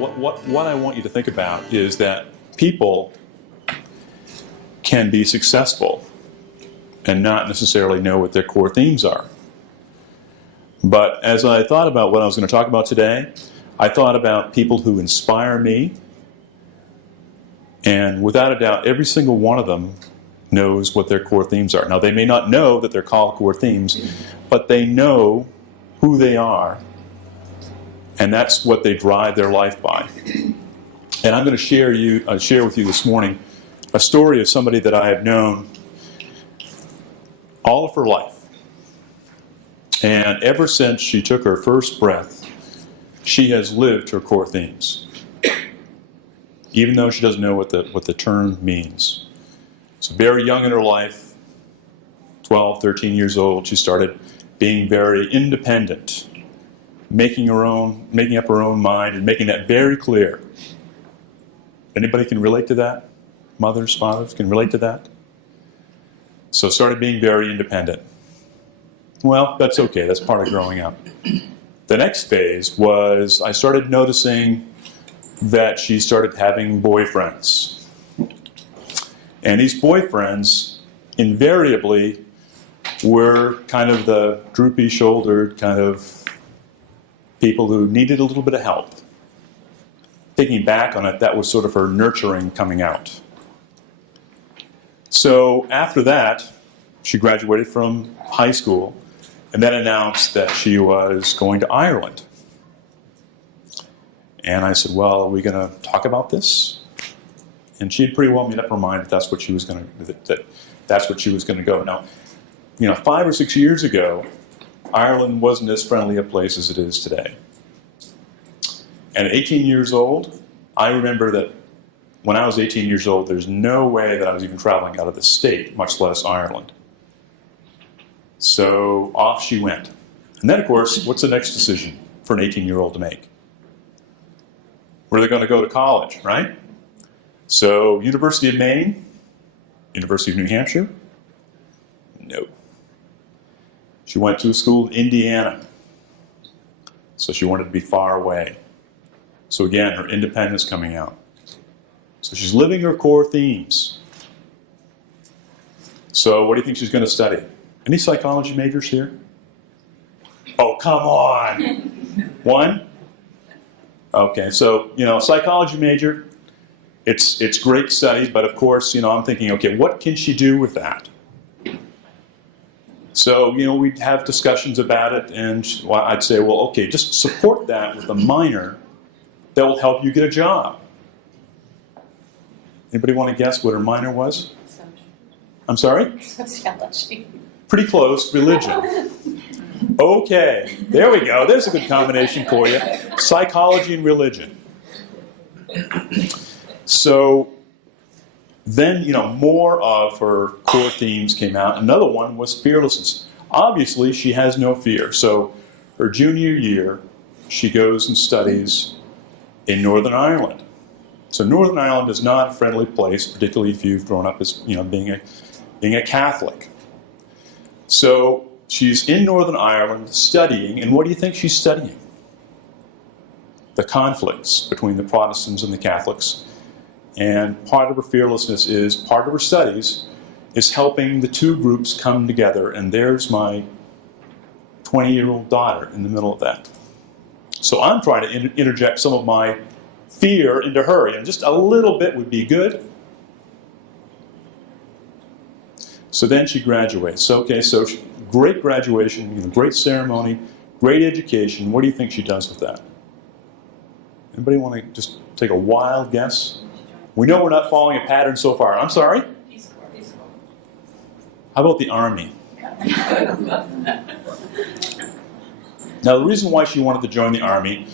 all, what I want you to think about is that people can be successful and not necessarily know what their core themes are. But as I thought about what I was going to talk about today, I thought about people who inspire me, and without a doubt, every single one of them knows what their core themes are. Now, they may not know that they're called core themes, but they know who they are, and that's what they drive their life by. And I'm going to share with you this morning a story of somebody that I have known all of her life. And ever since she took her first breath, she has lived her core themes, even though she doesn't know what the term means. So very young in her life, 12, 13 years old, she started being very independent, making up her own mind and making that very clear. Anybody can relate to that? Mothers, fathers can relate to that? So started being very independent. Well, that's okay. That's part of growing up. The next phase was I started noticing that she started having boyfriends. And these boyfriends invariably were kind of the droopy-shouldered kind of people who needed a little bit of help. Thinking back on it, that was sort of her nurturing coming out. So after that, she graduated from high school and then announced that she was going to Ireland. And I said, well, are we going to talk about this? And she had pretty well made up her mind that that's what she was going to go. Now, 5 or 6 years ago, Ireland wasn't as friendly a place as it is today. And at 18 years old, I remember that when I was 18 years old, there's no way that I was even traveling out of the state, much less Ireland. So off she went. And then, of course, what's the next decision for an 18-year-old to make? Where are they going to go to college, right? So University of Maine, University of New Hampshire? No. She went to a school in Indiana. So she wanted to be far away. So again, her independence coming out. So she's living her core themes. So what do you think she's going to study? Any psychology majors here? Oh, come on. One? Okay, so, psychology major, it's great study, but of course, I'm thinking, okay, what can she do with that? So, we'd have discussions about it, and I'd say, well, okay, just support that with a minor that will help you get a job. Anybody want to guess what her minor was? I'm sorry? Sociology. Pretty close, religion. Okay, there we go. There's a good combination for you. Psychology and religion. So then, more of her core themes came out. Another one was fearlessness. Obviously, she has no fear. So her junior year, she goes and studies in Northern Ireland. So Northern Ireland is not a friendly place, particularly if you've grown up as, being a Catholic. So she's in Northern Ireland studying, and what do you think she's studying? The conflicts between the Protestants and the Catholics. And part of her fearlessness is, part of her studies, is helping the two groups come together, and there's my 20-year-old daughter in the middle of that. So I'm trying to interject some of my fear into her, and just a little bit would be good. So then she graduates. So great graduation, great ceremony, great education. What do you think she does with that? Anybody want to just take a wild guess? We know we're not following a pattern so far. I'm sorry? Peace Corps. How about the Army? Now, the reason why she wanted to join the Army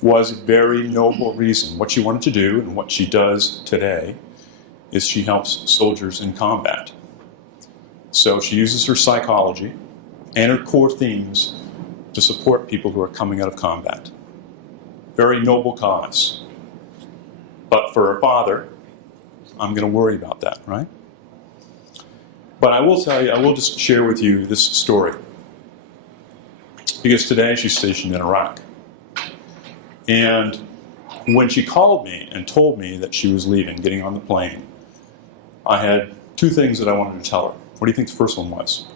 was a very noble reason. What she wanted to do, and what she does today, is she helps soldiers in combat. So she uses her psychology and her core themes to support people who are coming out of combat. Very noble cause. But for her father, I'm going to worry about that, right? But I will tell you, I will just share with you this story. Because today she's stationed in Iraq. And When she called me and told me that she was leaving, getting on the plane, I had two things that I wanted to tell her. What do you think the first one was?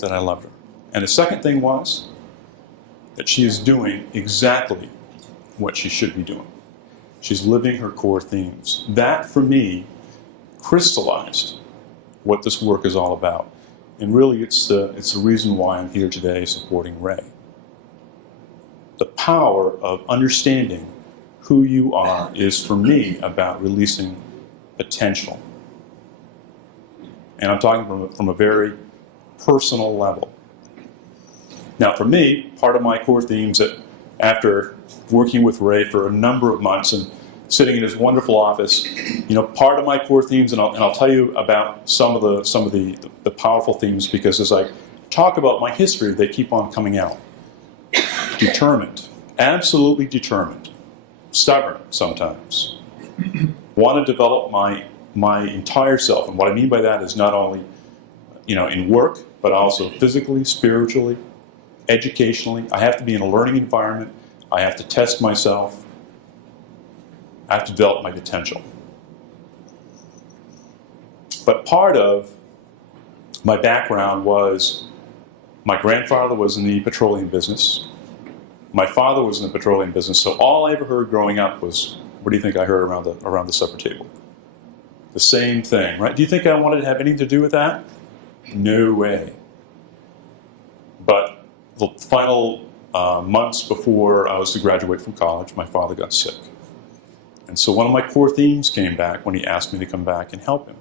That I loved her. And the second thing was that she is doing exactly what she should be doing. She's living her core themes. That, for me, crystallized what this work is all about. And really, it's the reason why I'm here today supporting Ray. The power of understanding who you are is, for me, about releasing potential. And I'm talking from a very personal level. Now, for me, part of my core themes that after working with Ray for a number of months and sitting in his wonderful office, part of my core themes, and I'll tell you about some of the powerful themes, because as I talk about my history, they keep on coming out. Determined, absolutely determined, stubborn sometimes. Want to develop my entire self, and what I mean by that is not only, in work, but also physically, spiritually, educationally. I have to be in a learning environment. I have to test myself. I have to develop my potential. But part of my background was my grandfather was in the petroleum business. My father was in the petroleum business. So all I ever heard growing up was, what do you think I heard around the supper table? The same thing, right? Do you think I wanted to have anything to do with that? No way. But the final months before I was to graduate from college, my father got sick. And so one of my core themes came back when he asked me to come back and help him.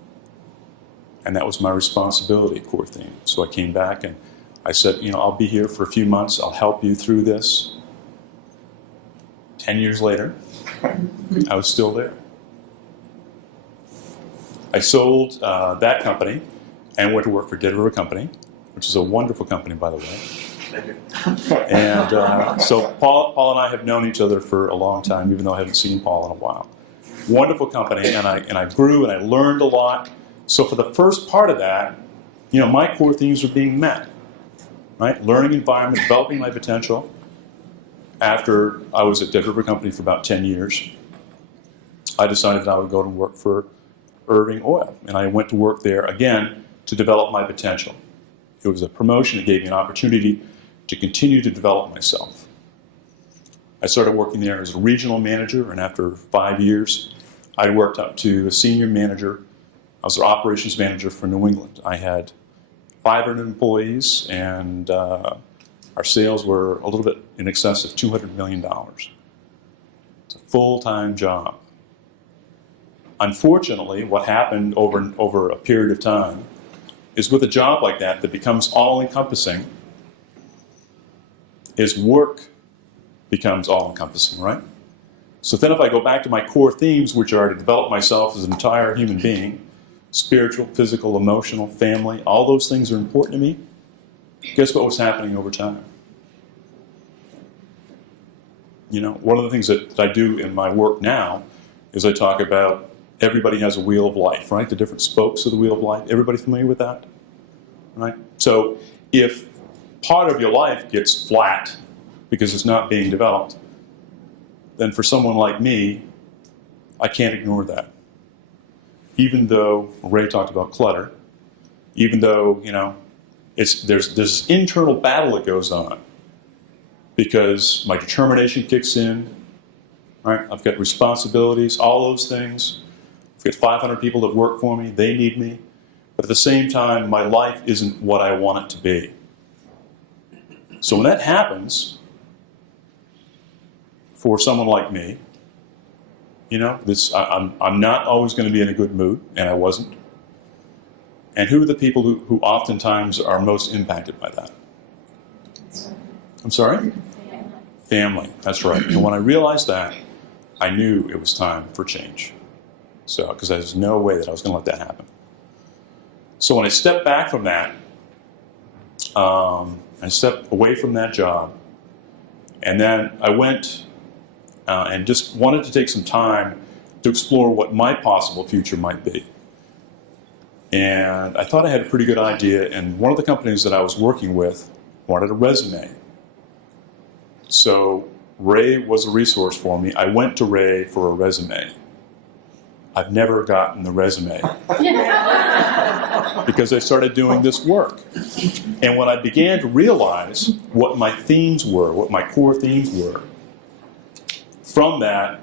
And that was my responsibility, core theme. So I came back and I said, I'll be here for a few months. I'll help you through this. 10 years later, I was still there. I sold that company and went to work for Dead River Company, which is a wonderful company, by the way. Thank you. And so Paul and I have known each other for a long time, even though I haven't seen Paul in a while. Wonderful company, and I grew and I learned a lot. So for the first part of that, my core themes were being met, right? Learning environment, developing my potential. After I was at Dead River Company for about 10 years, I decided that I would go to work for Irving Oil, and I went to work there again to develop my potential. It was a promotion that gave me an opportunity to continue to develop myself. I started working there as a regional manager, and after 5 years, I worked up to a senior manager. I was their operations manager for New England. I had 500 employees, and our sales were a little bit in excess of $200 million. It's a full-time job. Unfortunately, what happened over a period of time is with a job like that becomes all-encompassing, is work becomes all-encompassing, right? So then if I go back to my core themes, which are to develop myself as an entire human being, spiritual, physical, emotional, family, all those things are important to me, guess what was happening over time? One of the things that I do in my work now is I talk about everybody has a wheel of life, right? The different spokes of the wheel of life. Everybody familiar with that? Right? So if part of your life gets flat because it's not being developed, then for someone like me, I can't ignore that. Even though Ray talked about clutter, even though, there's this internal battle that goes on because my determination kicks in, right? I've got responsibilities, all those things. I've got 500 people that work for me. They need me. But at the same time, my life isn't what I want it to be. So when that happens, for someone like me, I'm not always going to be in a good mood, and I wasn't. And who are the people who oftentimes are most impacted by that? I'm sorry? Family, that's right. And when I realized that, I knew it was time for change. So, because there's no way that I was going to let that happen. So when I stepped back from that, I stepped away from that job, and then I went and just wanted to take some time to explore what my possible future might be. And I thought I had a pretty good idea, and one of the companies that I was working with wanted a resume. So Ray was a resource for me. I went to Ray for a resume. I've never gotten the resume because I started doing this work. And when I began to realize what my themes were, what my core themes were, from that,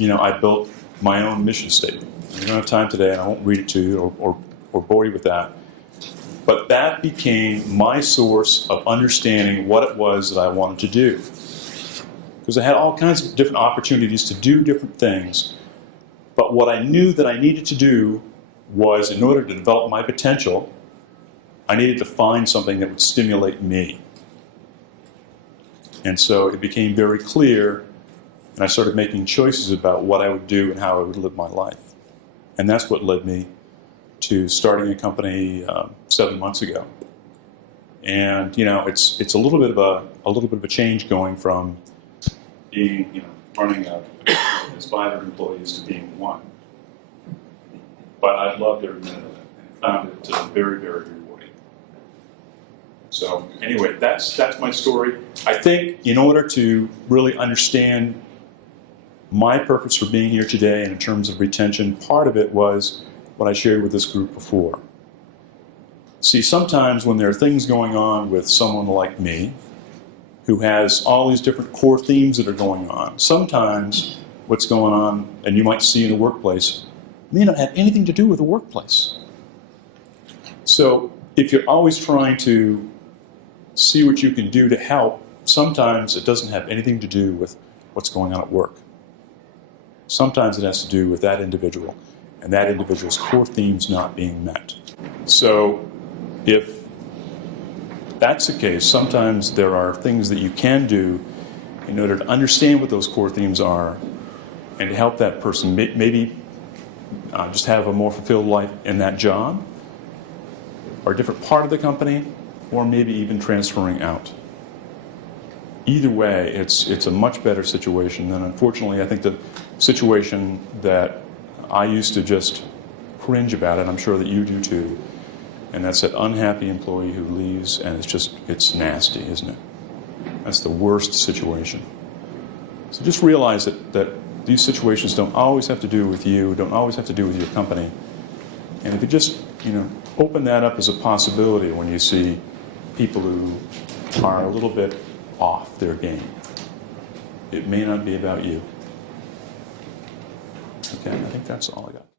I built my own mission statement. We don't have time today, and I won't read it to you or bore you with that. But that became my source of understanding what it was that I wanted to do. Because I had all kinds of different opportunities to do different things. But what I knew that I needed to do was, in order to develop my potential, I needed to find something that would stimulate me. And so it became very clear, and I started making choices about what I would do and how I would live my life. And that's what led me to starting a company 7 months ago. And it's a little bit of a change going from being running as 500 employees to being one. But I loved every minute of it and found it very, very rewarding. So anyway, that's my story. I think in order to really understand my purpose for being here today and in terms of retention, part of it was what I shared with this group before. See, sometimes when there are things going on with someone like me, who has all these different core themes that are going on, sometimes what's going on, and you might see in the workplace, may not have anything to do with the workplace. So if you're always trying to see what you can do to help, sometimes it doesn't have anything to do with what's going on at work. Sometimes it has to do with that individual and that individual's core themes not being met. So if that's the case, sometimes there are things that you can do in order to understand what those core themes are and to help that person maybe just have a more fulfilled life in that job or a different part of the company, or maybe even transferring out. Either way, it's a much better situation than, unfortunately, I think the situation that I used to just cringe about it, I'm sure that you do too, and that's that unhappy employee who leaves, and it's nasty, isn't it? That's the worst situation. So just realize that these situations don't always have to do with you, don't always have to do with your company. And if you just, open that up as a possibility when you see people who are a little bit off their game. It may not be about you. Okay, I think that's all I got.